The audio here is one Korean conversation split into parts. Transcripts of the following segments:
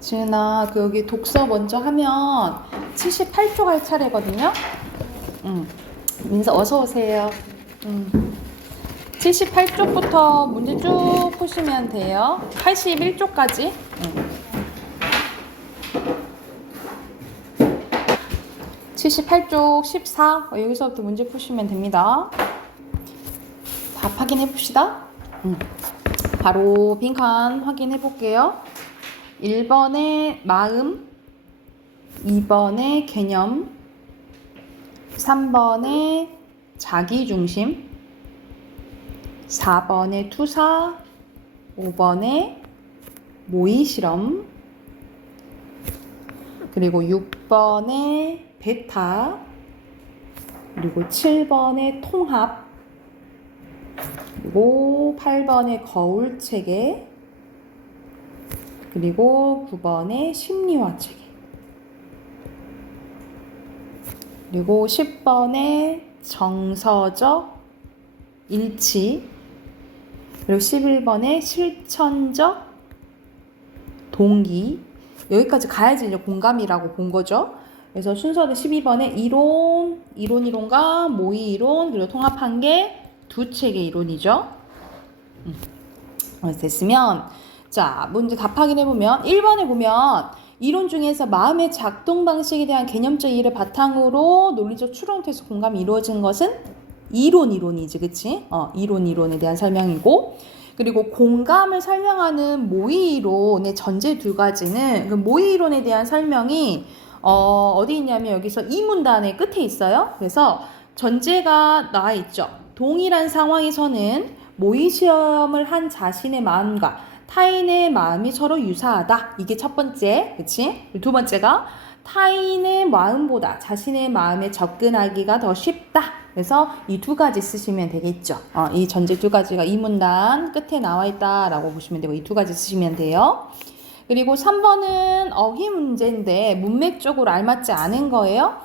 지은아, 여기 독서 먼저 하면 78쪽 할 차례거든요. 민서 어서 오세요. 78쪽부터 문제 쭉 푸시면 돼요. 81쪽까지. 78쪽 14 여기서부터 문제 푸시면 됩니다. 답 확인해 봅시다. 바로 빈칸 확인해 볼게요. 1번에 마음, 2번에 개념, 3번에 자기중심, 4번에 투사, 5번에 모의실험, 그리고 6번에 베타, 그리고 7번에 통합, 그리고 8번에 거울체계, 그리고 9번에 심리화 체계, 그리고 10번에 정서적 일치, 그리고 11번에 실천적 동기. 여기까지 가야지 이제 공감이라고 본 거죠. 그래서 순서는 12번에 이론과 모의 이론, 그리고 통합한 게 두 책의 이론이죠. 됐으면 자, 문제 답 확인해보면 1번에 보면 이론 중에서 마음의 작동 방식에 대한 개념적 이해를 바탕으로 논리적 추론을 통해서 공감이 이루어진 것은 이론이지, 그치? 이론에 대한 설명이고, 그리고 공감을 설명하는 모의 이론의 전제 두 가지는 그 모의 이론에 대한 설명이 어디 있냐면 여기서 이 문단의 끝에 있어요. 그래서 전제가 나와 있죠. 동일한 상황에서는 모의 시험을 한 자신의 마음과 타인의 마음이 서로 유사하다. 이게 첫 번째, 그치? 두 번째가 타인의 마음보다 자신의 마음에 접근하기가 더 쉽다. 그래서 이 두 가지 쓰시면 되겠죠. 이 전제 두 가지가 이 문단 끝에 나와 있다라고 보시면 되고, 이 두 가지 쓰시면 돼요. 그리고 3번은 어휘 문제인데 문맥적으로 알맞지 않은 거예요.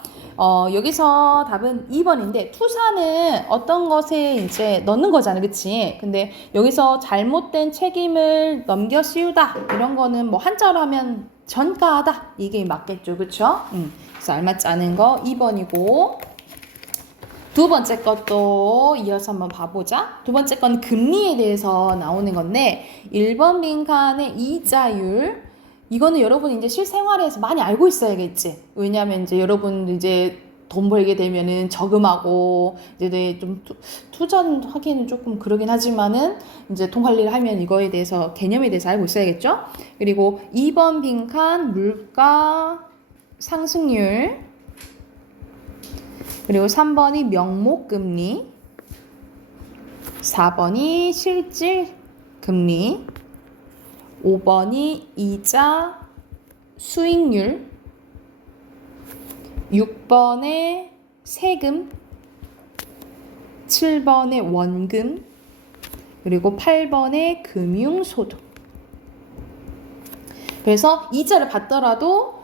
여기서 답은 2번인데 투사는 어떤 것에 이제 넣는 거잖아요. 그치? 근데 여기서 잘못된 책임을 넘겨 씌우다. 이런 거는 뭐 한자로 하면 전가하다. 이게 맞겠죠. 그쵸? 그래서 알맞지 않은 거 2번이고, 두 번째 것도 이어서 한번 봐보자. 두 번째 건 금리에 대해서 나오는 건데 1번 빈칸의 이자율. 이거는 여러분 이제 실생활에서 많이 알고 있어야겠지. 왜냐면 이제 여러분 이제 돈 벌게 되면은 저금하고 이제 좀 투자하기는 조금 그러긴 하지만은 이제 돈 관리를 하면 이거에 대해서 개념에 대해서 알고 있어야겠죠. 그리고 2번 빈칸 물가 상승률, 그리고 3번이 명목금리, 4번이 실질금리, 5번이 이자 수익률, 6번에 세금, 7번에 원금, 그리고 8번에 금융소득. 그래서 이자를 받더라도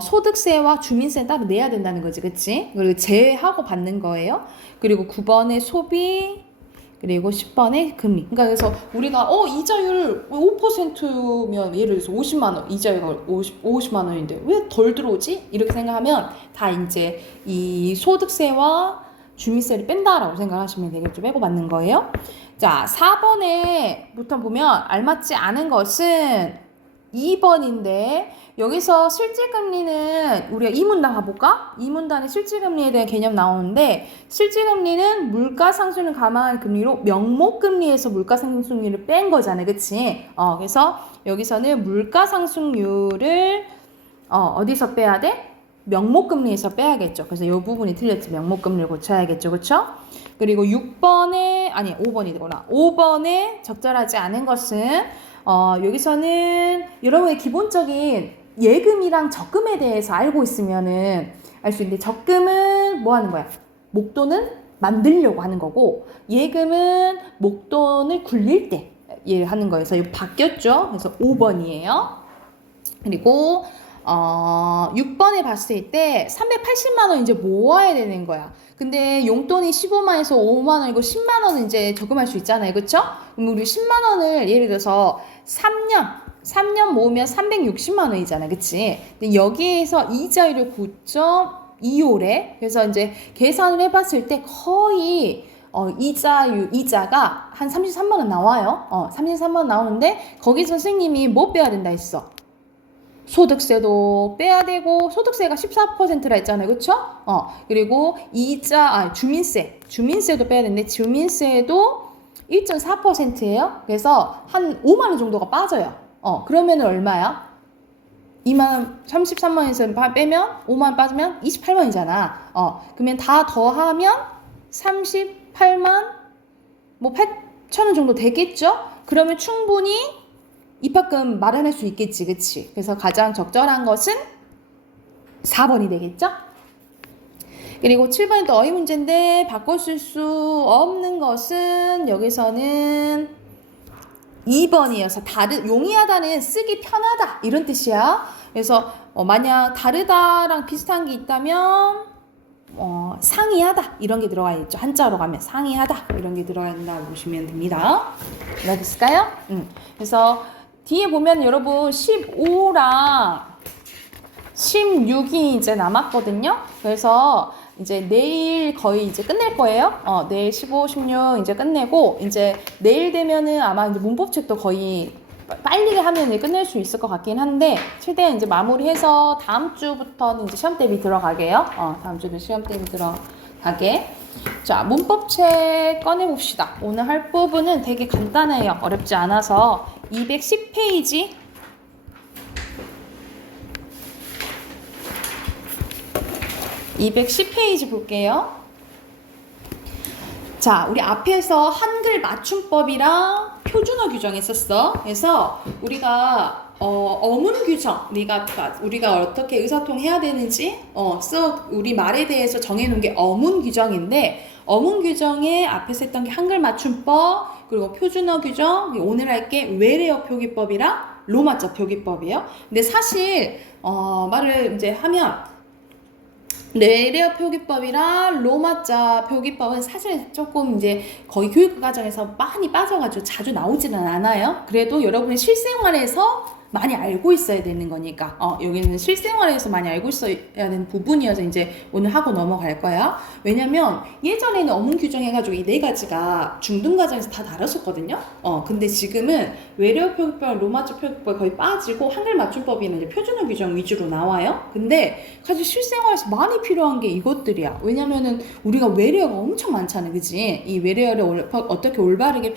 소득세와 주민세는 따로 내야 된다는 거지, 그치? 그리고 제외하고 받는 거예요. 그리고 9번에 소비, 그리고 10번에 금리. 그러니까 그래서 우리가 이자율 5%면 예를 들어서 50만 원, 이자율이 50만 원인데 왜 덜 들어오지? 이렇게 생각하면 다 이제 이 소득세와 주민세를 뺀다라고 생각하시면 되겠죠. 빼고 받는 거예요. 자, 4번에부터 보면 알맞지 않은 것은 2번인데 여기서 실질금리는 우리가 이 문단 가볼까? 이 문단에 실질금리에 대한 개념 나오는데 실질금리는 물가상승률을 감안한 금리로 명목금리에서 물가상승률을 뺀 거잖아요. 그치? 그래서 여기서는 물가상승률을 어디서 빼야 돼? 명목금리에서 빼야겠죠. 그래서 이 부분이 틀렸지. 명목금리를 고쳐야겠죠. 그쵸? 그리고 5번이 되구나. 5번에 적절하지 않은 것은 여기서는 여러분의 기본적인 예금이랑 적금에 대해서 알고 있으면은 알 수 있는데, 적금은 뭐 하는 거야? 목돈은 만들려고 하는 거고, 예금은 목돈을 굴릴 때 하는 거여서 이거 바뀌었죠. 그래서 5번이에요. 그리고 6번에 봤을 때 380만 원 이제 모아야 되는 거야. 근데 용돈이 15만에서 5만 원이고 10만 원은 이제 저금할 수 있잖아요. 그쵸? 그럼 우리 10만 원을 예를 들어서 3년 모으면 360만 원이잖아. 그치? 근데 여기에서 이자율이 9.25래. 그래서 이제 계산을 해봤을 때 거의 이자가 한 33만 원 나와요. 33만 원 나오는데 거기서 선생님이 뭐 빼야 된다 했어? 소득세도 빼야 되고, 소득세가 14%라 했잖아요. 그쵸? 그리고 주민세도 빼야 되는데, 주민세도 1.4%예요. 그래서 한 5만 원 정도가 빠져요. 그러면 얼마야? 33만 원에서 빼면 5만 원 빠지면 28만 원이잖아. 그러면 다 더하면 38만 뭐 8천 원 정도 되겠죠? 그러면 충분히 입학금 마련할 수 있겠지, 그치? 그래서 가장 적절한 것은 4번이 되겠죠? 그리고 7번이 또 어휘 문제인데 바꿔 쓸 수 없는 것은 여기서는 2번이어서 용이하다는 쓰기 편하다 이런 뜻이야. 그래서 만약 다르다랑 비슷한 게 있다면 상이하다 이런 게 들어가 있죠. 한자로 가면 상이하다 이런 게 들어가 있다고 보시면 됩니다. 알겠을까요? 그래서 뒤에 보면 여러분 15랑 16이 이제 남았거든요. 그래서 이제 내일 거의 이제 끝낼 거예요. 내일 15, 16 이제 끝내고 이제 내일 되면은 아마 이제 문법책도 거의 빨리 하면 끝낼 수 있을 것 같긴 한데 최대한 이제 마무리해서 다음 주부터는 이제 시험 대비 들어가게요. 다음 주부터 시험 대비 들어가게. 자, 문법책 꺼내봅시다. 오늘 할 부분은 되게 간단해요. 어렵지 않아서 210페이지 210페이지 볼게요. 자, 우리 앞에서 한글 맞춤법이랑 표준어 규정 했었어. 그래서 우리가 어문 규정, 우리가 어떻게 의사소통해야 되는지 우리 말에 대해서 정해놓은 게 어문 규정인데 어문 규정에 앞에서 했던 게 한글 맞춤법 그리고 표준어 규정 오늘 할 게 외래어 표기법이랑 로마자 표기법이에요. 근데 사실 말을 이제 하면 외래어 표기법이랑 로마자 표기법은 사실 조금 이제 거의 교육 과정에서 많이 빠져가지고 자주 나오지는 않아요. 그래도 여러분이 실생활에서 많이 알고 있어야 되는 거니까 여기는 실생활에서 많이 알고 있어야 되는 부분이어서 이제 오늘 하고 넘어갈 거야. 왜냐면 예전에는 어문 규정해가지고 이 네 가지가 중등 과정에서 다 다뤘었거든요. 근데 지금은 외래어 표기법, 로마자 표기법이 거의 빠지고 한글 맞춤법이나 이제 표준어 규정 위주로 나와요. 근데 사실 실생활에서 많이 필요한 게 이것들이야. 왜냐면은 우리가 외래어가 엄청 많잖아, 그지? 이 외래어를 어떻게 올바르게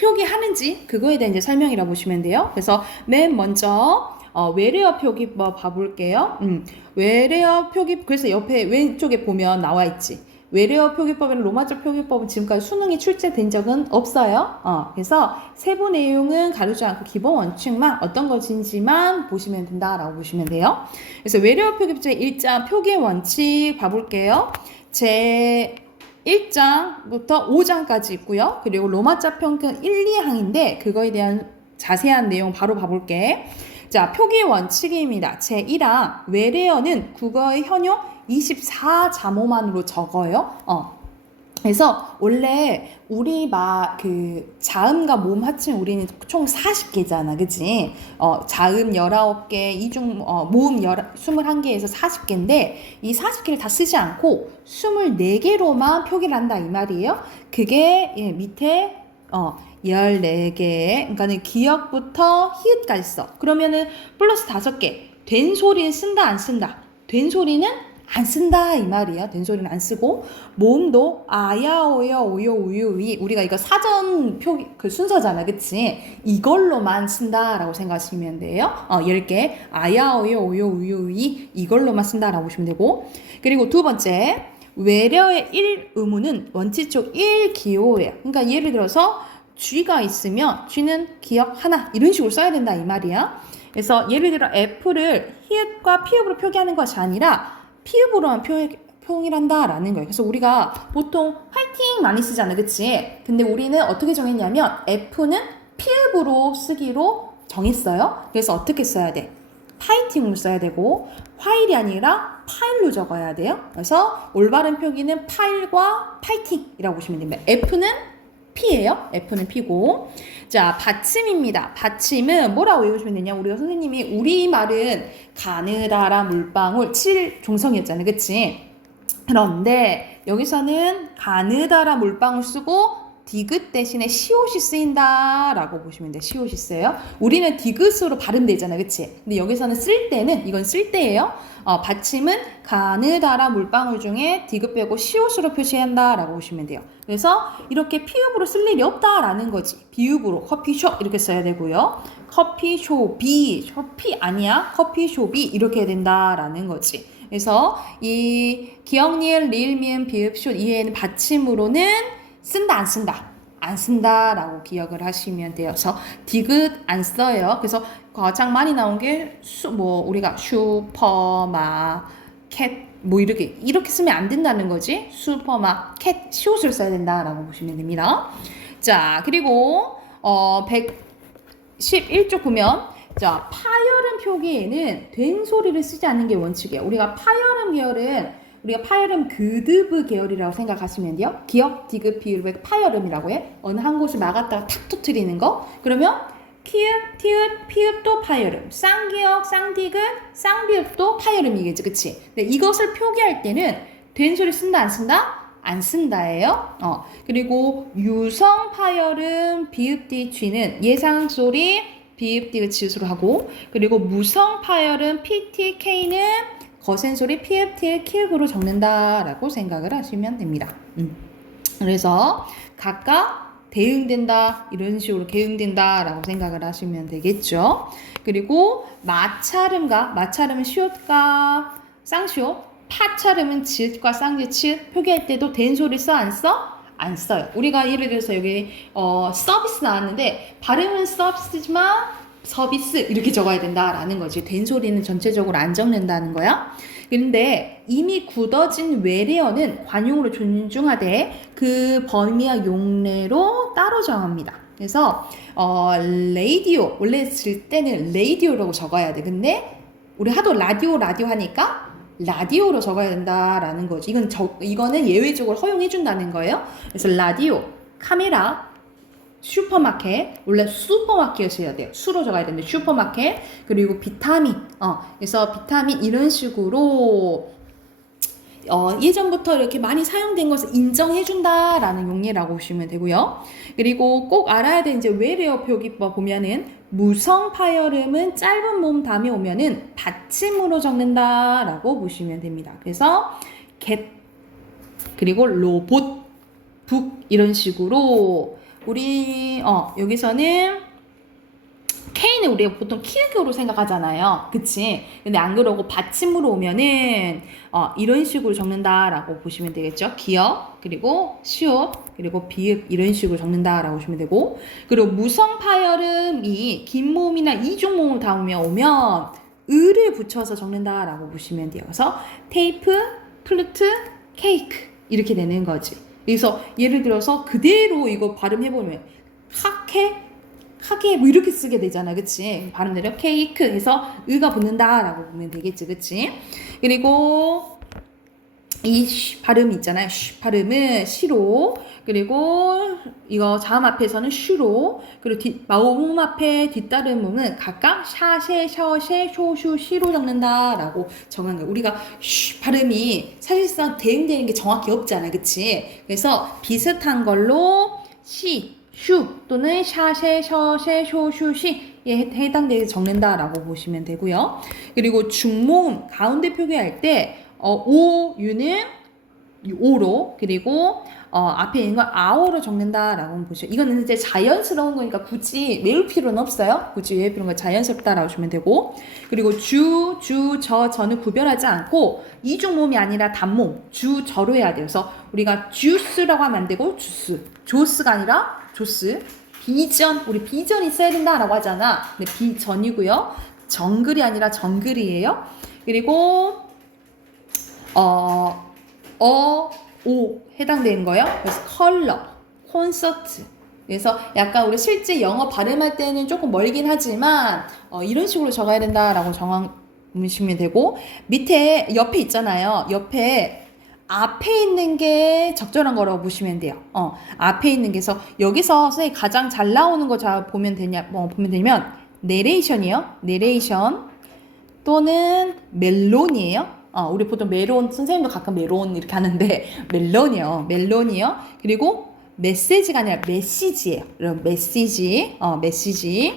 표기하는지 그거에 대한 이제 설명이라 보시면 돼요. 그래서 맨 먼저 외래어 표기법 봐볼게요. 외래어 표기 그래서 옆에 왼쪽에 보면 나와 있지. 외래어 표기법이나 로마자 표기법은 지금까지 수능이 출제된 적은 없어요. 그래서 세부 내용은 가르지 않고 기본 원칙만 어떤 것인지만 보시면 된다라고 보시면 돼요. 그래서 외래어 표기법 제1장 표기 원칙 봐볼게요. 제 1장부터 5장까지 있고요. 그리고 로마자 평균 1, 2항인데 그거에 대한 자세한 내용 바로 봐볼게. 자, 표기 원칙입니다. 제1항 외래어는 국어의 현용 24자모만으로 적어요. 그래서 원래 우리 자음과 모음 합치면 우리는 총 40개잖아. 그치? 자음 19개, 모음 21개에서 40개인데 이 40개를 다 쓰지 않고 24개로만 표기를 한다 이 말이에요. 그게 밑에 14개, 그러니까는 기역부터 히읗까지 써. 그러면은 플러스 5개. 된 소리는 쓴다 안 쓴다? 된 소리는 안 쓴다 이 말이야. 된 소리는 안 쓰고 모음도 아야 오여 오요 우유 위 우리가 이거 사전 표기 그 순서잖아, 그치? 이걸로만 쓴다라고 생각하시면 돼요. 10개 아야 오여 오요 우유 위 이걸로만 쓴다라고 보시면 되고 그리고 두 번째 외래어의 1의문은 원칙적 1기호예요. 그러니까 예를 들어서 쥐가 있으면 쥐는 기역 하나 이런 식으로 써야 된다 이 말이야. 그래서 예를 들어 F를 히읗과 피읍으로 표기하는 것이 아니라 피읍으로만 표기한다라는 거예요. 그래서 우리가 보통 화이팅 많이 쓰잖아, 그치? 근데 우리는 어떻게 정했냐면 F는 피읍으로 쓰기로 정했어요. 그래서 어떻게 써야 돼? 파이팅으로 써야 되고 화일이 아니라 파일로 적어야 돼요. 그래서 올바른 표기는 파일과 파이팅이라고 보시면 됩니다. F는 P예요. F는 P고. 자, 받침입니다. 받침은 뭐라고 외우시면 되냐? 우리가 선생님이 우리말은 가느다라 물방울 7종성이었잖아요. 그치? 그런데 여기서는 가느다라 물방울 쓰고 디귿 대신에 시옷이 쓰인다 라고 보시면 돼요. 시옷이 쓰여요. 우리는 디귿으로 발음되잖아. 그치? 근데 여기서는 쓸 때는 이건 쓸 때예요. 받침은 가느다라 물방울 중에 디귿 빼고 시옷으로 표시한다 라고 보시면 돼요. 그래서 이렇게 피읍으로 쓸 일이 없다 라는 거지. 비읍으로 커피숍 이렇게 써야 되고요. 커피숍이 쇼피 아니야. 커피숍이 이렇게 해야 된다 라는 거지. 그래서 이 기역, 니을, 리을, 미음, 비읍, 숏 이외에는 받침으로는 쓴다 안 쓴다 안 쓴다 라고 기억을 하시면 돼요. 그래서 디귿 안 써요. 그래서 가장 많이 나온 게 우리가 슈퍼마켓 이렇게 쓰면 안 된다는 거지. 슈퍼마켓 숏을 써야 된다 라고 보시면 됩니다. 자, 그리고 111쪽 보면 자, 파열음 표기에는 된 소리를 쓰지 않는 게 원칙이에요. 우리가 파열음 계열은 우리가 파열음 그드브 계열이라고 생각하시면 돼요. 기역, 디귿, 비읍을 파열음이라고 해. 어느 한 곳을 막았다가 탁 터트리는 거. 그러면 키읔, 티읕, 피읍도 파열음. 쌍기역, 쌍디귿, 쌍비읍도 파열음이겠지. 그치? 근데 이것을 표기할 때는 된 소리 쓴다 안 쓴다? 안 쓴다예요. 그리고 유성 파열음, 비읍, 디, 쥐는 예상 소리 비읍, 디귿, 지읒으로 하고 그리고 무성 파열음, 피, 티, 케이는 거센 소리 피읍, 티읕, 키읔으로 적는다라고 생각을 하시면 됩니다. 그래서 각각 대응된다 이런 식으로 개응된다라고 생각을 하시면 되겠죠. 그리고 마찰음은 시옷과 쌍시옷, 파찰음은 지읒과 쌍지읒, 치읒 표기할 때도 된 소리 써 안 써? 안 써요. 우리가 예를 들어서 여기 서비스 나왔는데 발음은 서비스지만 서비스 이렇게 적어야 된다라는 거지. 된 소리는 전체적으로 안 적는다는 거야. 근데 이미 굳어진 외래어는 관용으로 존중하되 그 범위와 용례로 따로 정합니다. 그래서 라디오 원래 쓸 때는 라디오라고 적어야 돼. 근데 우리 하도 라디오 하니까 라디오로 적어야 된다라는 거지. 이거는 예외적으로 허용해 준다는 거예요. 그래서 라디오, 카메라, 슈퍼마켓, 원래 슈퍼마켓이어야 돼요. 수로 적어야 되는데 슈퍼마켓, 그리고 비타민, 그래서 비타민 이런 식으로 예전부터 이렇게 많이 사용된 것을 인정해준다라는 용례라고 보시면 되고요. 그리고 꼭 알아야 될 이제 외래어 표기법 보면은 무성 파열음은 짧은 모음 다음에 오면은 받침으로 적는다라고 보시면 됩니다. 그래서 get 그리고 로봇, 북 이런 식으로 우리 여기서는 K는 우리가 보통 키읔으로 생각하잖아요. 그치? 근데 안 그러고 받침으로 오면은 이런 식으로 적는다라고 보시면 되겠죠. 기역, 그리고 시옷, 그리고 비읍 이런 식으로 적는다라고 보시면 되고 그리고 무성 파열음이 긴 모음이나 이중 모음을 다음에 오면 을을 붙여서 적는다라고 보시면 돼요. 그래서 테이프, 플루트, 케이크 이렇게 되는 거지. 그래서 예를 들어서 그대로 이거 발음해보면 하게 뭐 이렇게 쓰게 되잖아. 그치? 발음대로 케이크 해서 의가 붙는다 라고 보면 되겠지. 그치? 그리고 이 발음이 있잖아요. 발음은 시로 그리고 이거 자음 앞에서는 슈로 그리고 마음 앞에 뒤따른 음은 각각 샤, 셔, 쇼, 시로 적는다 라고 정한 거예요. 우리가 발음이 사실상 대응되는 게 정확히 없잖아. 그치? 그래서 비슷한 걸로 슈 또는 샤, 셔, 쇼, 시에 해당되게 적는다라고 보시면 되고요. 그리고 중모음 가운데 표기할 때 오, 유는 오로 그리고 앞에 있는 걸 아오로 적는다라고 보시죠. 이거는 이제 자연스러운 거니까 굳이 외울 필요는 없어요. 굳이 외울 필요는 자연스럽다라고 보시면 되고 그리고 저는 구별하지 않고 이중 모음이 아니라 단모음 저로 해야 돼요. 그래서 우리가 주스라고 하면 안 되고 조스가 아니라 조스. 우리 비전 있어야 된다라고 하잖아. 근데 비전이고요. 정글이 아니라 정글이에요. 그리고 오 해당되는 거예요. 그래서 컬러, 콘서트. 그래서 약간 우리 실제 영어 발음할 때는 조금 멀긴 하지만 이런 식으로 적어야 된다라고 정하시면 되고 밑에 옆에 있잖아요. 옆에 앞에 있는 게 적절한 거라고 보시면 돼요. 앞에 있는 게, 그래서 여기서 선생님 가장 잘 나오는 거 잘 보면 보면 되면 내레이션이에요. 내레이션 또는 멜론이에요. 우리 보통 멜론, 선생님도 가끔 멜론 이렇게 하는데 멜론이요. 멜론이요. 그리고 메시지가 아니라 메시지예요. 이런 메시지, 메시지.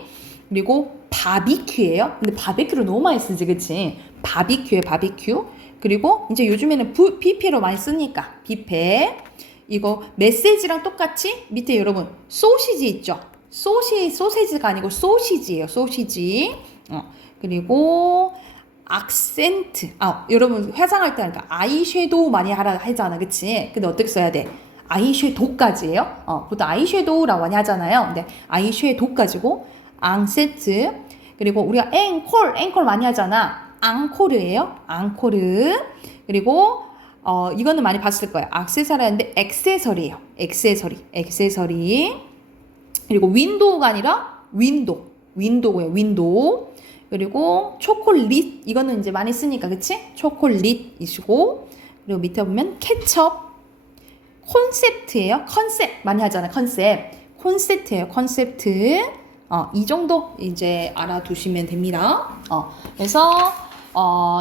그리고 바비큐예요. 근데 바비큐를 너무 많이 쓰지, 그치? 바비큐예요, 바비큐. 그리고 이제 요즘에는 뷔페로 많이 쓰니까 뷔페. 이거 메시지랑 똑같이 밑에 여러분 소시지 있죠? 소세지가 아니고 소시지예요, 소시지. 그리고 악센트. 여러분 화장할 때 하니까 아이섀도우 많이 하잖아, 그치? 근데 어떻게 써야 돼? 아이섀도우까지예요. 보통 아이섀도우라고 많이 하잖아요. 근데 아이섀도우까지고 앙세트. 그리고 우리가 앵콜 많이 하잖아. 앙코르예요. 앙코르. 그리고 이거는 많이 봤을 거예요. 액세서리인데 액세서리예요. 액세서리. 그리고 윈도우가 아니라 윈도우고요. 윈도우. 그리고 초콜릿. 이거는 이제 많이 쓰니까, 그치? 초콜릿이시고. 그리고 밑에 보면 케첩. 콘셉트예요. 컨셉 많이 하잖아요. 콘셉트예요. 콘셉트. 이 정도 이제 알아두시면 됩니다. 그래서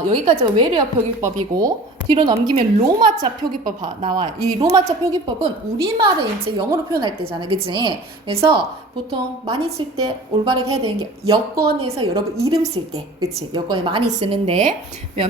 여기까지가 외래어 표기법이고 뒤로 넘기면 로마자 표기법 나와요. 이 로마자 표기법은 우리말을 이제 영어로 표현할 때잖아요, 그치? 그래서 보통 많이 쓸 때 올바르게 해야 되는 게 여권에서 여러분 이름 쓸 때, 그치? 여권에 많이 쓰는데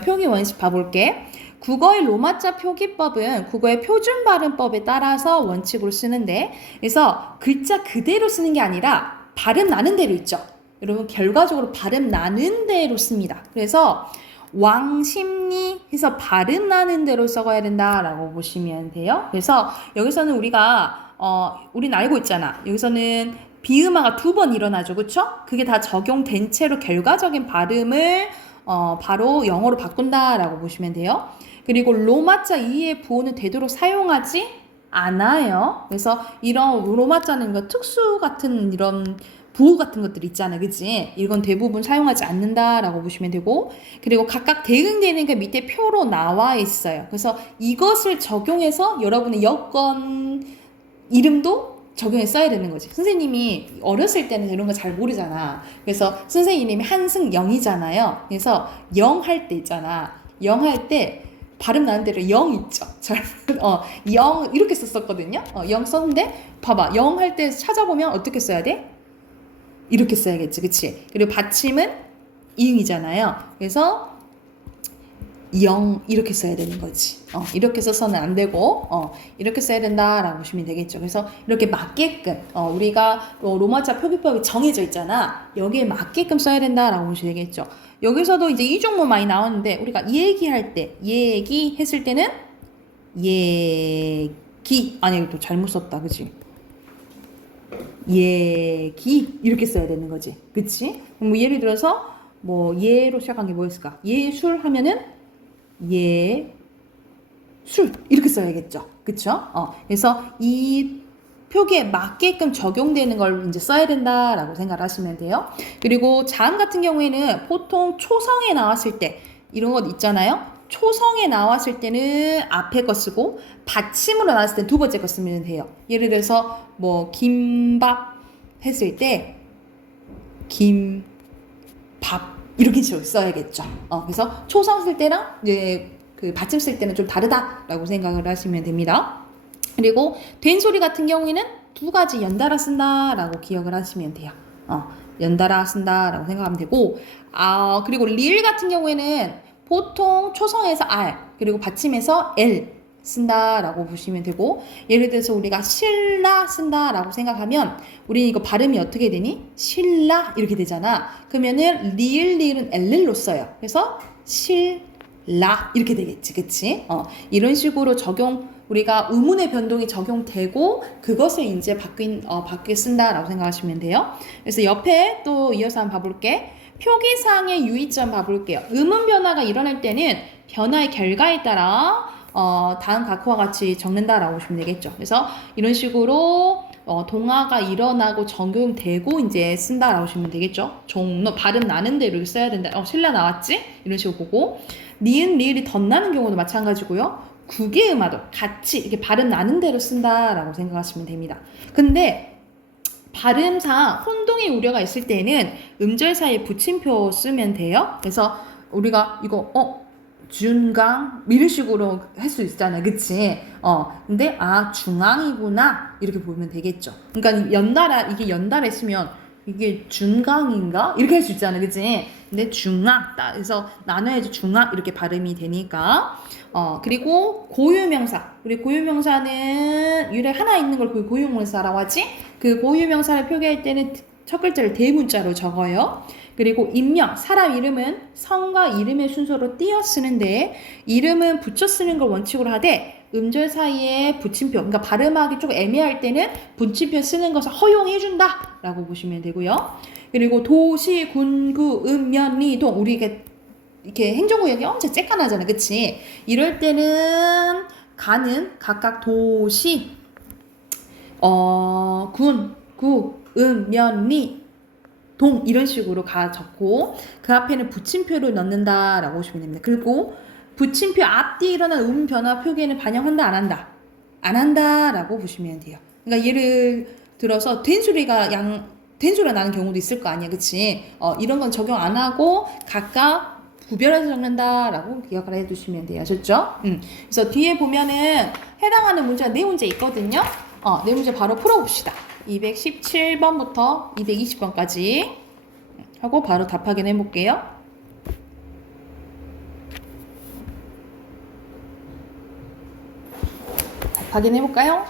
표기 원칙 봐볼게. 국어의 로마자 표기법은 국어의 표준 발음법에 따라서 원칙으로 쓰는데, 그래서 글자 그대로 쓰는 게 아니라 발음 나는 대로 있죠. 여러분 결과적으로 발음 나는 대로 씁니다. 그래서 왕심리 해서 발음 나는 대로 써가야 된다라고 보시면 돼요. 그래서 여기서는 우리는 알고 있잖아. 여기서는 비음화가 2번 일어나죠, 그쵸? 그게 다 적용된 채로 결과적인 발음을 바로 영어로 바꾼다라고 보시면 돼요. 그리고 로마자 이의 부호는 되도록 사용하지 않아요. 그래서 이런 로마자는 특수 같은 이런 부호 같은 것들 있잖아요, 그치? 이건 대부분 사용하지 않는다라고 보시면 되고, 그리고 각각 대응되는 게 밑에 표로 나와 있어요. 그래서 이것을 적용해서 여러분의 여권 이름도 적용해 써야 되는 거지. 선생님이 어렸을 때는 이런 거 잘 모르잖아. 그래서 선생님 이름이 한승영이잖아요. 그래서 영 할 때 있잖아. 영 할 때 발음 나는 대로 영 있죠. 영 이렇게 썼었거든요. 영 썼는데 봐봐. 영 할 때 찾아보면 어떻게 써야 돼? 이렇게 써야겠지, 그치? 그리고 받침은 이응이잖아요. 그래서 영 이렇게 써야 되는 거지. 이렇게 써서는 안 되고 이렇게 써야 된다라고 보시면 되겠죠. 그래서 이렇게 맞게끔 우리가 로마자 표기법이 정해져 있잖아. 여기에 맞게끔 써야 된다라고 보시면 되겠죠. 여기서도 이제 이 종목 많이 나오는데 우리가 얘기할 때 얘기했을 때는 아니 또 잘못 썼다, 그치? 얘기 이렇게 써야 되는 거지, 그치? 뭐 예를 들어서 뭐 예로 시작한 게 뭐였을까? 예술 하면은 예술 이렇게 써야겠죠, 그쵸? 그래서 이 표기에 맞게끔 적용되는 걸 이제 써야 된다라고 생각을 하시면 돼요. 그리고 자음 같은 경우에는 보통 초성에 나왔을 때 이런 것 있잖아요. 초성에 나왔을 때는 앞에 거 쓰고 받침으로 나왔을 때 두 번째 거 쓰면 돼요. 예를 들어서 뭐 김밥 했을 때 김밥 이렇게 써야겠죠. 그래서 초성 쓸 때랑 이제 그 받침 쓸 때는 좀 다르다라고 생각을 하시면 됩니다. 그리고 된 소리 같은 경우에는 두 가지 연달아 쓴다라고 기억을 하시면 돼요. 연달아 쓴다라고 생각하면 되고, 그리고 리을 같은 경우에는 보통 초성에서 R 그리고 받침에서 L 쓴다라고 보시면 되고, 예를 들어서 우리가 신라 쓴다라고 생각하면 우리는 이거 발음이 어떻게 되니? 신라 이렇게 되잖아. 그러면은 리을은 L로 써요. 그래서 실라 이렇게 되겠지, 그치? 이런 식으로 우리가 의문의 변동이 적용되고 그것을 이제 바뀌게 쓴다라고 생각하시면 돼요. 그래서 옆에 또 이어서 한번 봐볼게. 표기상의 유의점 봐볼게요. 의문 변화가 일어날 때는 변화의 결과에 따라 다음 각호와 같이 적는다라고 보시면 되겠죠. 그래서 이런 식으로 동화가 일어나고 적용되고 이제 쓴다라고 보시면 되겠죠. 종로 발음 나는 대로 써야 된다. 신라 나왔지? 이런 식으로 보고 니은 리을이 덧나는 경우도 마찬가지고요. 국외음화도 같이 이렇게 발음 나는 대로 쓴다라고 생각하시면 됩니다. 근데 발음상 혼동의 우려가 있을 때는 음절 사이에 붙임표 쓰면 돼요. 그래서 우리가 이거 준강 이런 식으로 할 수 있잖아요. 그치? 근데 중앙이구나 이렇게 보면 되겠죠. 그러니까 연달아 이게 연달아 있으면 이게 준강인가? 이렇게 할 수 있잖아요. 그치? 근데 중앙 그래서 나눠야지 중앙 이렇게 발음이 되니까 그리고 고유명사 우리 고유명사는 유래 하나 있는 걸 고유명사라고 하지? 그 고유명사를 표기할 때는 첫 글자를 대문자로 적어요. 그리고 인명, 사람 이름은 성과 이름의 순서로 띄어 쓰는데 이름은 붙여 쓰는 걸 원칙으로 하되 음절 사이에 붙임표, 그러니까 발음하기 조금 애매할 때는 붙임표 쓰는 것을 허용해준다 라고 보시면 되고요. 그리고 도시, 군구, 면, 리, 동 우리 이렇게 행정구역이 엄청 쬐깐하잖아. 그치? 이럴 때는 가는 각각 도시, 군, 구, 면, 리, 동 이런 식으로 적고 그 앞에는 붙임표를 넣는다라고 보시면 됩니다. 그리고 붙임표 앞뒤에 일어난 음 변화 표기에는 반영한다 안 한다? 안 한다라고 보시면 돼요. 그러니까 예를 들어서 된소리가 나는 경우도 있을 거 아니야. 그치? 이런 건 적용 안 하고 각각 구별해서 적는다라고 기억을 해두시면 돼요. 아셨죠? 그래서 뒤에 보면은 해당하는 문제가 네 문제 있거든요. 네 문제 바로 풀어봅시다. 217번부터 220번까지 하고 바로 답 확인해 볼게요. 답 확인해 볼까요?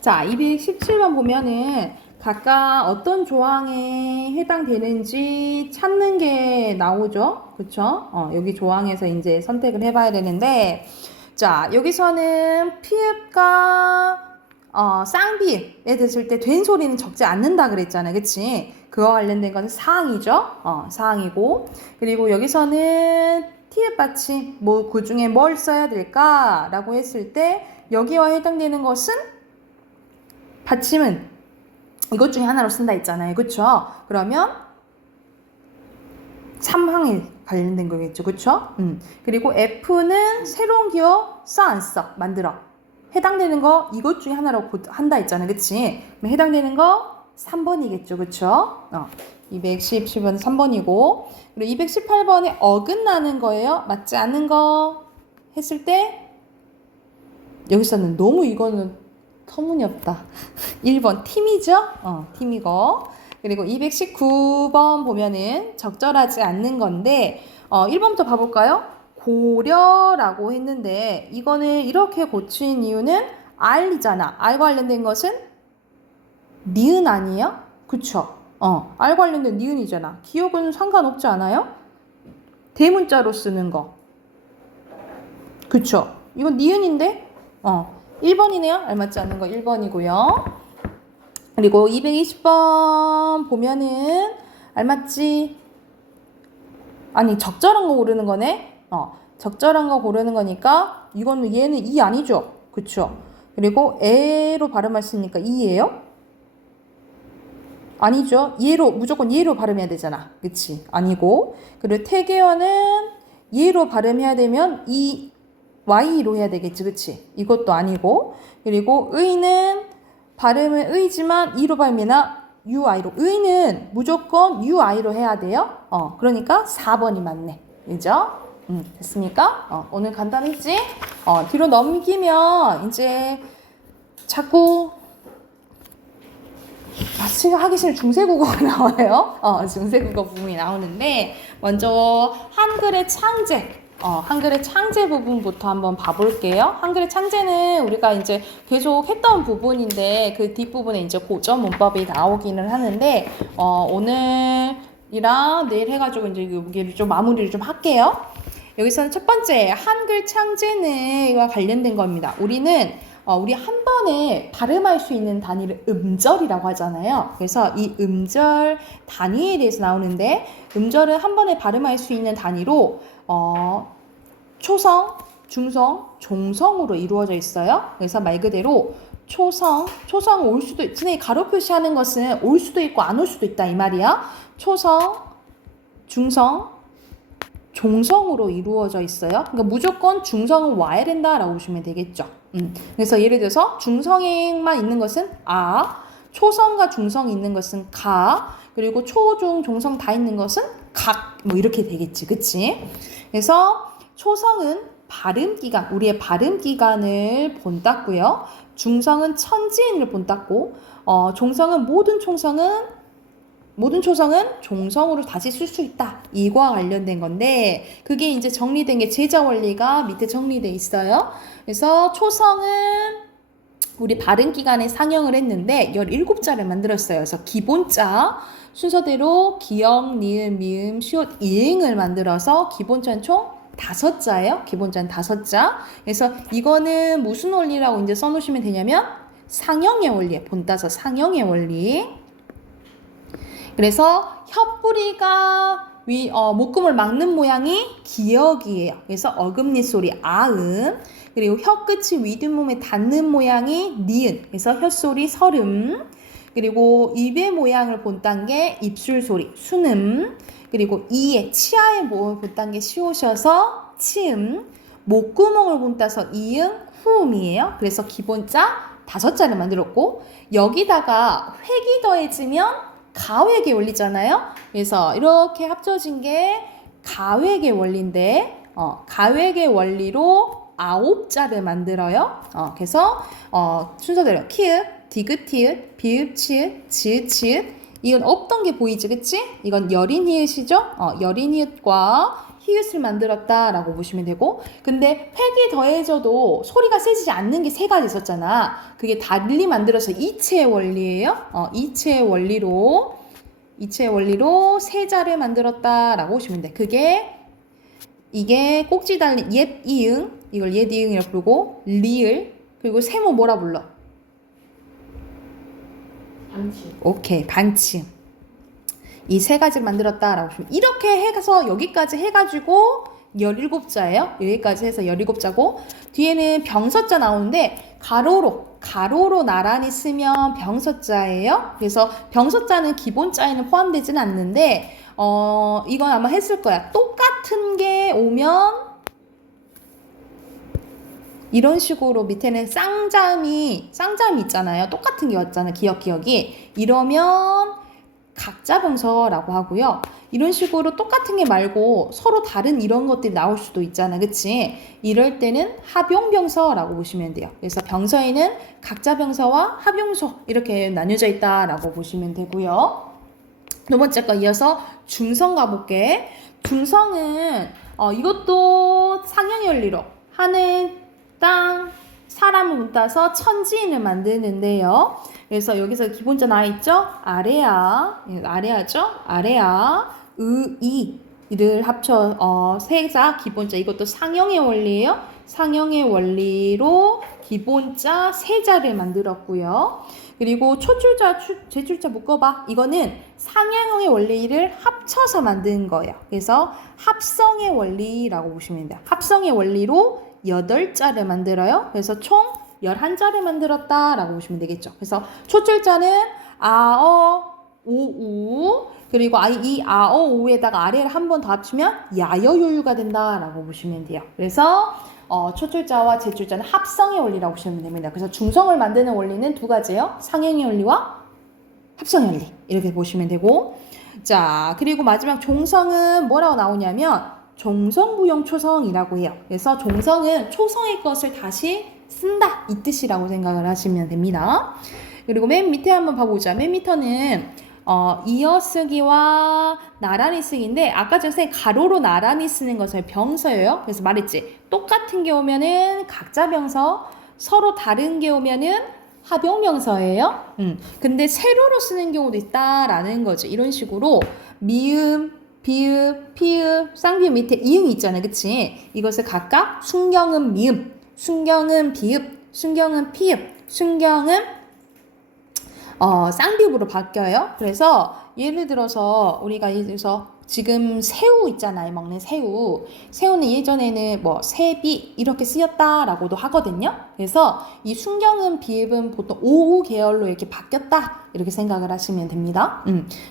자, 217번 보면은 각각 어떤 조항에 해당되는지 찾는 게 나오죠. 그쵸? 여기 조항에서 이제 선택을 해봐야 되는데, 자, 여기서는 피읍과 쌍비읍에 됐을 때 된 소리는 적지 않는다 그랬잖아요. 그치? 그와 관련된 건 사항이죠. 사항이고. 그리고 여기서는 티읕 받침, 그 중에 뭘 써야 될까? 라고 했을 때, 여기와 해당되는 것은 받침은 이것 중에 하나로 쓴다 했잖아요. 그쵸? 그러면 3항에 관련된 거겠죠. 그쵸? 그리고 F는 새로운 기호 써, 안 써? 만들어. 해당되는 거 이것 중에 하나로 한다 했잖아요. 그치? 그럼 해당되는 거 3번이겠죠. 그쵸? 217번 3번이고 그리고 218번에 어긋나는 거예요. 맞지 않는 거 했을 때 여기서는 너무 이거는 터무니없다. 1번 팀이죠? 팀이고 그리고 219번 보면은 적절하지 않는 건데 1번부터 봐볼까요? 고려라고 했는데 이거는 이렇게 고친 이유는 R이잖아. R과 관련된 것은 니은 아니에요? 그쵸? R 관련된 니은이잖아. 기억은 상관없지 않아요? 대문자로 쓰는 거. 그쵸? 이건 니은인데? 1번이네요. 알맞지 않는 거 1번이고요. 그리고 220번 보면은 알맞지? 아니 적절한 거 고르는 거네. 적절한 거 고르는 거니까 이거는 얘는 이 아니죠. 그쵸? 그리고 에로 발음하시니까 이예요? 아니죠. 얘로 무조건 얘로 발음해야 되잖아. 그치? 아니고 그리고 태계어는 얘로 발음해야 되면 이 Y로 해야 되겠지. 그치? 이것도 아니고 그리고 의는 발음은 의지만 이로 발음이나 UI로 의는 무조건 UI로 해야 돼요. 그러니까 4번이 맞네. 그죠? 됐습니까? 오늘 간단했지? 뒤로 넘기면 이제 자꾸 하기 싫은 중세국어가 나와요. 중세국어 부분이 나오는데 먼저 한글의 창제 한글의 창제 부분부터 한번 봐볼게요. 한글의 창제는 우리가 이제 계속 했던 부분인데 그 뒷부분에 이제 고전 문법이 나오기는 하는데 오늘이랑 내일 해가지고 이제 여기를 좀 마무리를 좀 할게요. 여기서는 첫 번째 한글 창제는 이와 관련된 겁니다. 우리는 우리 한 번에 발음할 수 있는 단위를 음절이라고 하잖아요. 그래서 이 음절 단위에 대해서 나오는데 음절은 한 번에 발음할 수 있는 단위로 초성, 중성, 종성으로 이루어져 있어요. 그래서 말 그대로 초성 올 수도 있지. 가로 표시하는 것은 올 수도 있고 안 올 수도 있다 이 말이야. 초성, 중성, 종성으로 이루어져 있어요. 그러니까 무조건 중성은 와야 된다라고 보시면 되겠죠. 그래서 예를 들어서 중성에만 있는 것은 아, 초성과 중성이 있는 것은 가, 그리고 초, 중, 종성 다 있는 것은 각, 뭐 이렇게 되겠지, 그치? 그래서 초성은 발음기관, 우리의 발음기관을 본땄고요. 중성은 천지인을 본땄고, 종성은 모든 초성은 종성으로 다시 쓸 수 있다. 이거와 관련된 건데, 그게 이제 정리된 게 제자 원리가 밑에 정리돼 있어요. 그래서 초성은 우리 발음기관에 상영을 했는데 17자를 만들었어요. 그래서 기본자 순서대로 기역, 니은, 미음, 시옷, 이응을 만들어서 기본자는 총 5자예요. 기본자는 5자. 그래서 이거는 무슨 원리라고 이제 써놓으시면 되냐면 상형의 원리에 본따서 상형의 원리. 그래서 혀뿌리가 목금을 막는 모양이 기역이에요. 그래서 어금니 소리 아음. 그리고 혀끝이 윗잇몸에 닿는 모양이 니은. 그래서 혀소리 설음. 그리고 입의 모양을 본딴 게 입술 소리 순음. 그리고 이의 치아의 모양을 본딴 게 시오셔서 치음. 목구멍을 본따서 이응 후음이에요. 그래서 기본자 5자를 만들었고 여기다가 획이 더해지면 가획의 원리잖아요. 그래서 이렇게 합쳐진 게 가획의 원리인데 가획의 원리로 9자를 만들어요. 그래서 순서대로 키읔, 디귿, 티읕, 비읍, 치읓, 지읒, 치읓. 이건 없던 게 보이지, 그치? 이건 여린 히읗이죠? 여린 히읗과 히읗을 만들었다라고 보시면 되고, 근데 획이 더해져도 소리가 세지지 않는 게 3가지 있었잖아. 그게 달리 만들어서 이체의 원리예요. 이체의 원리로 3자를 만들었다라고 보시면 돼. 이게 꼭지 달린 옛 이응, 이걸 옛 이응이라고 부르고, 리을, 그리고 세모 뭐라 불러? 방침. 오케이, 방침. 이 3가지를 만들었다라고 보시면 이렇게 해서 여기까지 해가지고 17자예요. 여기까지 해서 17자고 뒤에는 병서자 나오는데 가로로 나란히 쓰면 병서자예요. 그래서 병서자는 기본자에는 포함되지는 않는데 이건 아마 했을 거야. 똑같은 게 오면 이런 식으로 밑에는 쌍자음이 있잖아요. 똑같은 게 왔잖아요. 기억이. 이러면 각자병서라고 하고요. 이런 식으로 똑같은 게 말고 서로 다른 이런 것들이 나올 수도 있잖아. 그치? 이럴 때는 합용병서라고 보시면 돼요. 그래서 병서에는 각자병서와 합용서 이렇게 나뉘어져 있다라고 보시면 되고요. 2번째 거 이어서 중성 가볼게. 중성은 이것도 상형의 원리로 하늘, 땅, 사람을 문따서 천지인을 만드는데요. 그래서 여기서 기본자 나와 있죠? 아래아죠? 아래아, 이를 합쳐 3자 기본자. 이것도 상형의 원리예요. 상형의 원리로 기본자 3자를 만들었고요. 그리고 초줄자, 제줄자 묶어봐. 이거는 상형의 원리를 합쳐서 만든 거예요. 그래서 합성의 원리라고 보시면 돼요. 합성의 원리로 8자를 만들어요. 그래서 총 11자를 만들었다라고 보시면 되겠죠. 그래서 초줄자는 아어, 오우, 그리고 이 아어, 오우에다가 아래를 한 번 더 합치면 야여요유가 된다라고 보시면 돼요. 그래서 초줄자와 제줄자는 합성의 원리라고 보시면 됩니다. 그래서 중성을 만드는 원리는 2가지예요. 상형의 원리와 합성의 원리. 이렇게 보시면 되고, 자, 그리고 마지막 종성은 뭐라고 나오냐면 종성부용 초성이라고 해요. 그래서 종성은 초성의 것을 다시 쓴다 이 뜻이라고 생각을 하시면 됩니다. 그리고 맨 밑에 한번 봐보자. 맨 밑에는 이어쓰기와 나란히 쓰기인데 아까 전에 가로로 나란히 쓰는 것을 병서예요. 그래서 말했지. 똑같은 게 오면은 각자병서, 서로 다른 게 오면은 합용명서예요. 근데 세로로 쓰는 경우도 있다라는 거죠. 이런 식으로 미음, 비읍, 피읍, 쌍비읍 밑에 이응이 있잖아요. 그치? 이것을 각각 순경은 미음, 순경은 비읍, 순경은 피읍, 순경은 쌍비읍으로 바뀌어요. 그래서 예를 들어서 우리가 예를 들어서 지금 새우 있잖아요. 먹는 새우. 새우는 예전에는 뭐 새비 이렇게 쓰였다라고도 하거든요. 그래서 이 순경은 비읍은 보통 오우 계열로 이렇게 바뀌었다 이렇게 생각을 하시면 됩니다.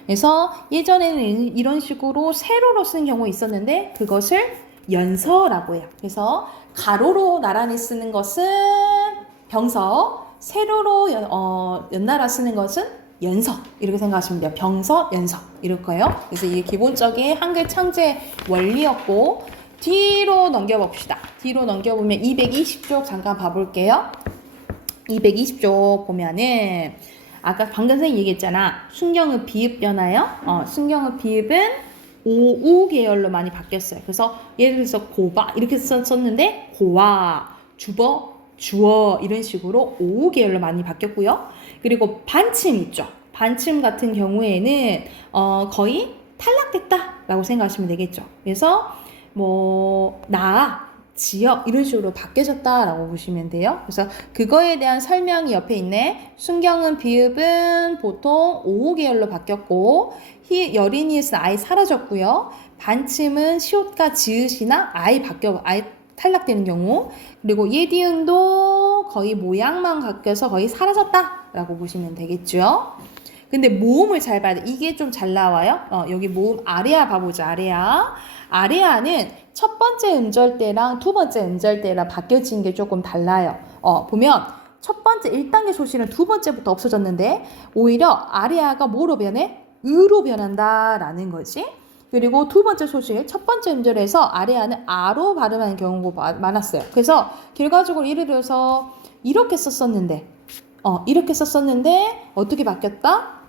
그래서 예전에는 이런 식으로 세로로 쓴 경우 있었는데 그것을 연서라고 해요. 그래서 가로로 나란히 쓰는 것은 병서, 세로로 연달아 쓰는 것은 연서 이렇게 생각하시면 돼요. 병서, 연서 이럴 거예요. 그래서 이게 기본적인 한글 창제 원리였고 뒤로 넘겨봅시다. 뒤로 넘겨보면 220쪽 잠깐 봐볼게요. 220쪽 보면은 아까 방금 선생님 얘기했잖아. 순경은 비읍 변화요. 순경은 비읍은 오우 계열로 많이 바뀌었어요. 그래서 예를 들어서 고바 이렇게 썼는데 고와, 주버, 주어 이런 식으로 오우 계열로 많이 바뀌었고요. 그리고 반침 있죠. 반침 같은 경우에는 거의 탈락됐다라고 생각하시면 되겠죠. 그래서 뭐 나, 지역 이런 식으로 바뀌어졌다라고 보시면 돼요. 그래서 그거에 대한 설명이 옆에 있네. 순경은 비읍은 보통 오우 계열로 바뀌었고 여린이에서는 아예 사라졌고요. 반침은 시옷과 지읒이나 아예 탈락되는 경우 그리고 예디음도 거의 모양만 바뀌어서 거의 사라졌다라고 보시면 되겠죠. 근데 모음을 잘 봐야 돼. 이게 좀 잘 나와요. 여기 모음 아레아 봐보자. 아레아는 첫 번째 음절대랑 두 번째 음절대랑 바뀌어진 게 조금 달라요. 보면 첫 번째 1단계 소실은 두 번째부터 없어졌는데 오히려 아레아가 뭐로 변해? 으로 변한다라는 거지. 그리고 두 번째 소실, 첫 번째 음절에서 아레아는 아로 발음하는 경우가 많았어요. 그래서 결과적으로 예를 들어서 이렇게 썼었는데 어떻게 바뀌었다?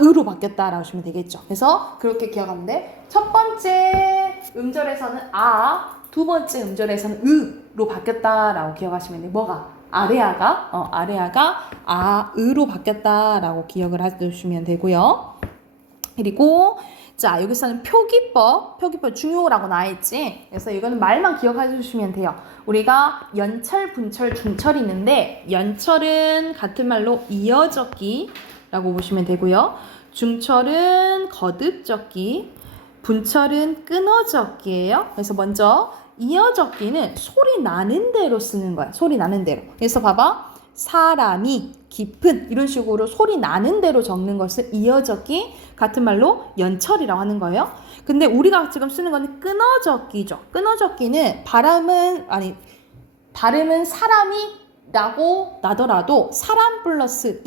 으로 바뀌었다라고 하시면 되겠죠. 그래서 그렇게 기억하는데 첫 번째 음절에서는 두 번째 음절에서는 으로 바뀌었다라고 기억하시면 돼요. 뭐가? 아레아가 으로 바뀌었다라고 기억을 해주시면 되고요. 그리고 자, 여기서는 표기법 중요라고 나와있지. 그래서 이거는 말만 기억해 주시면 돼요. 우리가 연철, 분철, 중철이 있는데 연철은 같은 말로 이어적기라고 보시면 되고요. 중철은 거듭적기, 분철은 끊어적기예요. 그래서 먼저 이어적기는 소리 나는 대로 쓰는 거야. 소리 나는 대로. 그래서 봐봐. 사람이 깊은 이런 식으로 소리 나는 대로 적는 것을 이어적기 같은 말로 연철이라고 하는 거예요. 근데 우리가 지금 쓰는 건 끊어적기죠. 끊어적기는 발음은 사람이라고 나더라도 사람 플러스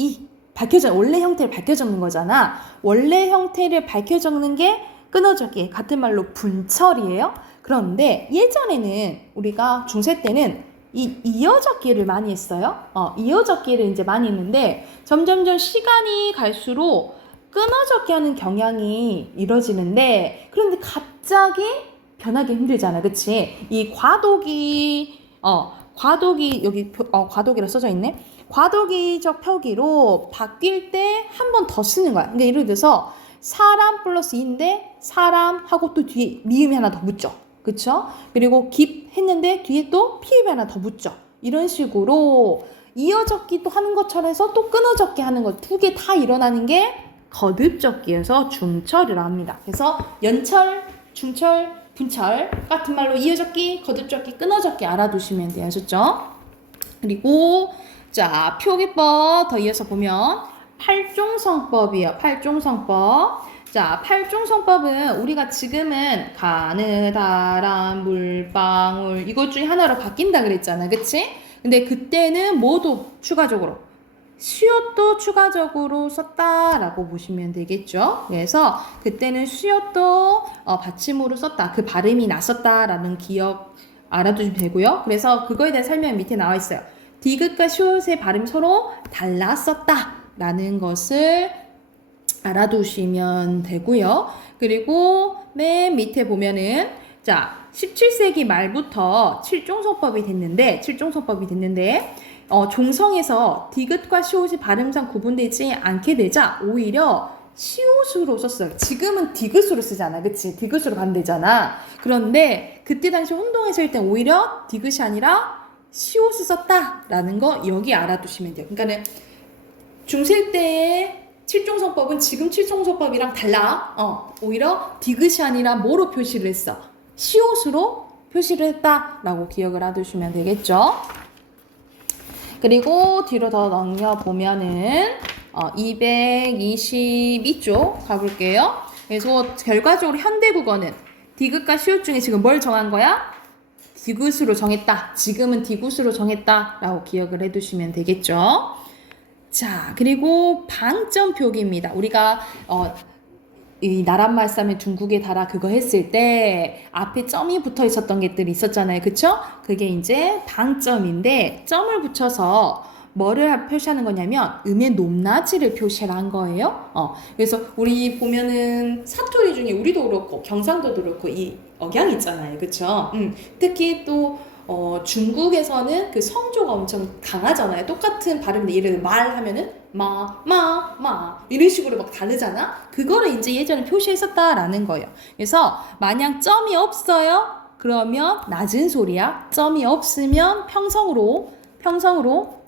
원래 형태를 밝혀 적는 거잖아. 원래 형태를 밝혀 적는 게 끊어적기 같은 말로 분철이에요. 그런데 예전에는 우리가 중세 때는 이 이어적기를 많이 했어요. 이어적기를 이제 많이 했는데 점점점 시간이 갈수록 끊어적기 하는 경향이 이뤄지는데 그런데 갑자기 변하기 힘들잖아. 그치? 이 과도기 여기 과도기로 써져 있네. 과도기적 표기로 바뀔 때 한 번 더 쓰는 거야. 그러니까 예를 들어서 사람 플러스 인데 사람하고 또 뒤에 미음이 하나 더 붙죠. 그쵸? 그리고 깁 했는데 뒤에 또 피읍이 하나 더 붙죠. 이런 식으로 이어적기도 하는 것처럼 해서 또 끊어적기 하는 것 두 개 다 일어나는 게 거듭적기에서 중철이라 합니다. 그래서 연철, 중철, 분철 같은 말로 이어적기, 거듭적기, 끊어적기 알아두시면 돼요. 아셨죠? 그리고 자, 표기법 더 이어서 보면 팔종성법이에요. 팔종성법. 자, 팔종성법은 우리가 지금은 가느다란 물방울 이것 중에 하나로 바뀐다 그랬잖아. 그치? 근데 그때는 뭐도 추가적으로 수요도 추가적으로 썼다라고 보시면 되겠죠. 그래서 그때는 수요도 받침으로 썼다. 그 발음이 났었다라는 기억 알아두시면 되고요. 그래서 그거에 대한 설명이 밑에 나와 있어요. 디귿과 시옷의 발음이 서로 달랐었다라는 것을 알아두시면 되고요. 그리고 맨 밑에 보면은 자 17세기 말부터 칠종서법이 됐는데 종성에서 디귿과 시옷이 발음상 구분되지 않게 되자 오히려 시옷으로 썼어요. 지금은 디귿으로 쓰잖아. 그치? 디귿으로 반대잖아. 그런데 그때 당시 혼동에서 일 때 오히려 디귿이 아니라 시옷을 썼다라는 거 여기 알아두시면 돼요. 그러니까는 중세 때의 칠종서법은 지금 칠종서법이랑 달라. 오히려 디귿이 아니라 뭐로 표시를 했어? 시옷으로 표시를 했다라고 기억을 해두시면 되겠죠. 그리고 뒤로 더 넘겨보면은 222쪽 가볼게요. 그래서 결과적으로 현대국어는 디귿과 시옷 중에 지금 뭘 정한 거야? 디귿으로 정했다. 지금은 디귿으로 정했다라고 기억을 해두시면 되겠죠. 자, 그리고 방점 표기입니다. 우리가 이 나란말 싸움의 둥국에 달아 그거 했을 때 앞에 점이 붙어 있었던 것들이 있었잖아요. 그쵸? 그게 이제 방점인데 점을 붙여서 뭐를 표시하는 거냐면 음의 높낮이를 표시를 한 거예요. 그래서 우리 보면은 사투리 중에 우리도 그렇고 경상도도 그렇고 이 억양이 있잖아요. 그쵸? 특히 또 중국에서는 그 성조가 엄청 강하잖아요. 똑같은 발음인데 예를 들어 말하면은 마 이런 식으로 막 다르잖아. 그거를 이제 예전에 표시했었다라는 거예요. 그래서 만약 점이 없어요, 그러면 낮은 소리야. 점이 없으면 평성으로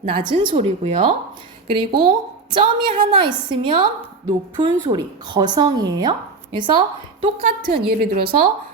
낮은 소리고요. 그리고 점이 하나 있으면 높은 소리, 거성이에요. 그래서 똑같은 예를 들어서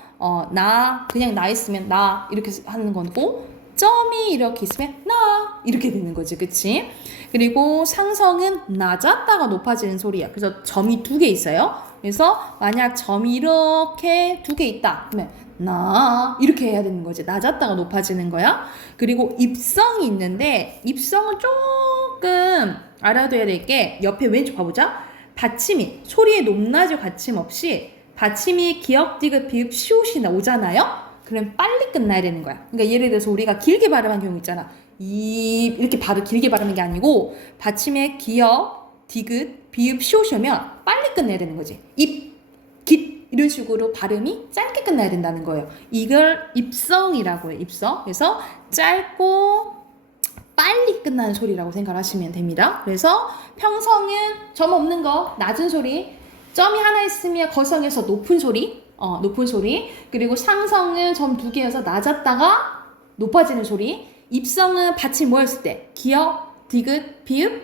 그냥 나 있으면 나 이렇게 하는 거고, 점이 이렇게 있으면 나 이렇게 되는 거지, 그치? 그리고 상성은 낮았다가 높아지는 소리야. 그래서 점이 2개 있어요. 그래서 만약 점이 이렇게 2개 있다 그러면 나 이렇게 해야 되는 거지. 낮았다가 높아지는 거야. 그리고 입성이 있는데 입성은 조금 알아둬야 될 게 옆에 왼쪽 봐보자. 받침이 소리의 높낮이 받침 없이 받침이 기역, 디귿, 비읍, 시옷이 나오잖아요. 그럼 빨리 끝나야 되는 거야. 그러니까 예를 들어서 우리가 길게 발음한 경우 있잖아. 이렇게 길게 발음한 게 아니고 받침에 기역, 디귿, 비읍, 시옷이 오면 빨리 끝내야 되는 거지. 입, 깃 이런 식으로 발음이 짧게 끝나야 된다는 거예요. 이걸 입성이라고 해요. 입성. 그래서 짧고 빨리 끝나는 소리라고 생각하시면 됩니다. 그래서 평성은 점 없는 거, 낮은 소리. 점이 하나 있으면 거성에서 높은 소리. 높은 소리. 그리고 상성은 점 2개여서 낮았다가 높아지는 소리. 입성은 받침 뭐였을 때? 기역, 디귿, 비읍,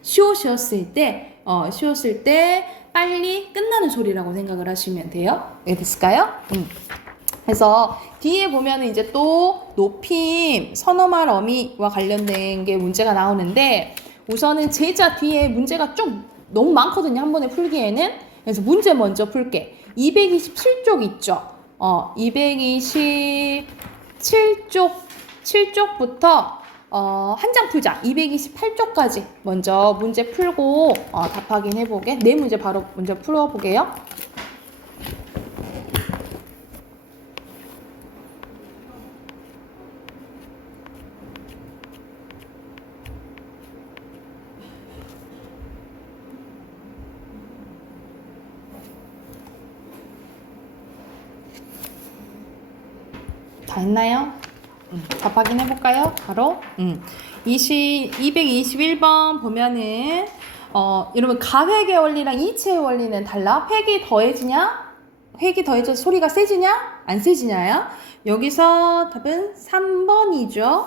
시옷이었을 때, 쉬었을 때 빨리 끝나는 소리라고 생각을 하시면 돼요. 네, 됐을까요? 그래서 뒤에 보면 이제 또 높임, 선어말 어미와 관련된 게 문제가 나오는데 우선은 제자 뒤에 문제가 좀 너무 많거든요. 한 번에 풀기에는. 그래서 문제 먼저 풀게. 227쪽 있죠. 227쪽부터 한 장 풀자. 228쪽까지 먼저 문제 풀고 답 확인해보게. 네 문제 바로 먼저 풀어보게요. 다 했나요? 답 확인해볼까요? 바로 221번 보면은 여러분 가획의 원리랑 이체의 원리는 달라. 획이 더해지냐? 획이 더해져서 소리가 세지냐? 안 세지냐야? 여기서 답은 3번이죠.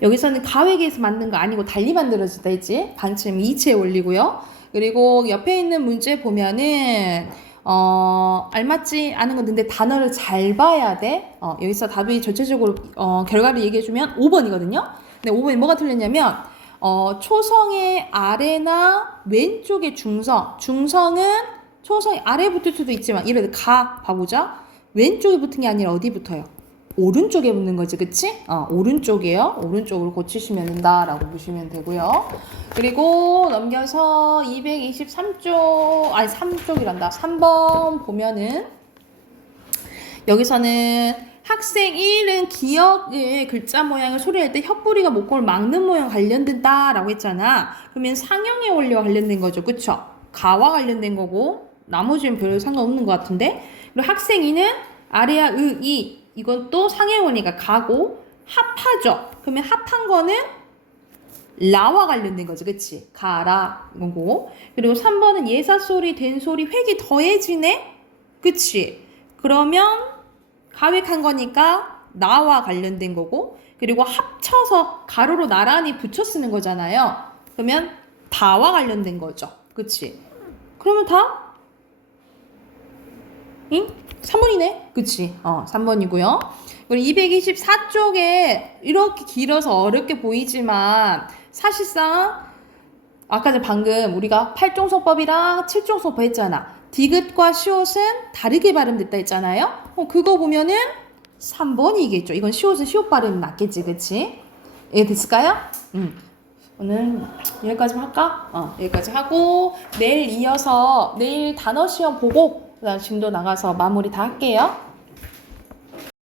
여기서는 가획에서 만든 거 아니고 달리 만들어지다 했지. 방침 이체의 원리고요. 그리고 옆에 있는 문제 보면은 알맞지 않은 건 근데 단어를 잘 봐야 돼. 여기서 답이 전체적으로 결과를 얘기해주면 5번이거든요. 근데 5번이 뭐가 틀렸냐면 초성의 아래나 왼쪽의 중성은 초성이 아래에 붙을 수도 있지만 예를 들어 가 봐보자. 왼쪽에 붙은 게 아니라 어디 붙어요? 오른쪽에 붙는 거지, 그치? 오른쪽이에요. 오른쪽으로 고치시면 된다라고 보시면 되고요. 그리고 넘겨서 223쪽, 3쪽이란다. 3번 보면은 여기서는 학생 1은 기역의 글자 모양을 소리할 때 혀뿌리가 목골을 막는 모양 관련된다라고 했잖아. 그러면 상형의 원리와 관련된 거죠, 그쵸? 가와 관련된 거고 나머지는 별로 상관없는 것 같은데. 그리고 학생 2는 아래야 이 이건 또 상의 원리가 가고 합하죠. 그러면 합한 거는 라와 관련된 거죠. 그치? 가라 이거고. 그리고 3번은 예사소리, 된소리, 획이 더해지네? 그치? 그러면 가획한 거니까 나와 관련된 거고. 그리고 합쳐서 가로로 나란히 붙여 쓰는 거잖아요. 그러면 다와 관련된 거죠. 그치? 그러면 다? 응? 3번이네. 그치? 3번이고요. 그리고 224쪽에 이렇게 길어서 어렵게 보이지만 사실상 아까 전에 방금 우리가 8종소법이랑 7종소법 했잖아. 디귿과 시옷은 다르게 발음됐다 했잖아요. 그거 보면은 3번이겠죠. 이건 시옷은 시옷 발음이 맞겠지. 그치? 이해됐을까요? 오늘 여기까지만 할까? 여기까지 하고 내일 이어서 내일 단어 시험 보고 그다음 진도 나가서 마무리 다 할게요.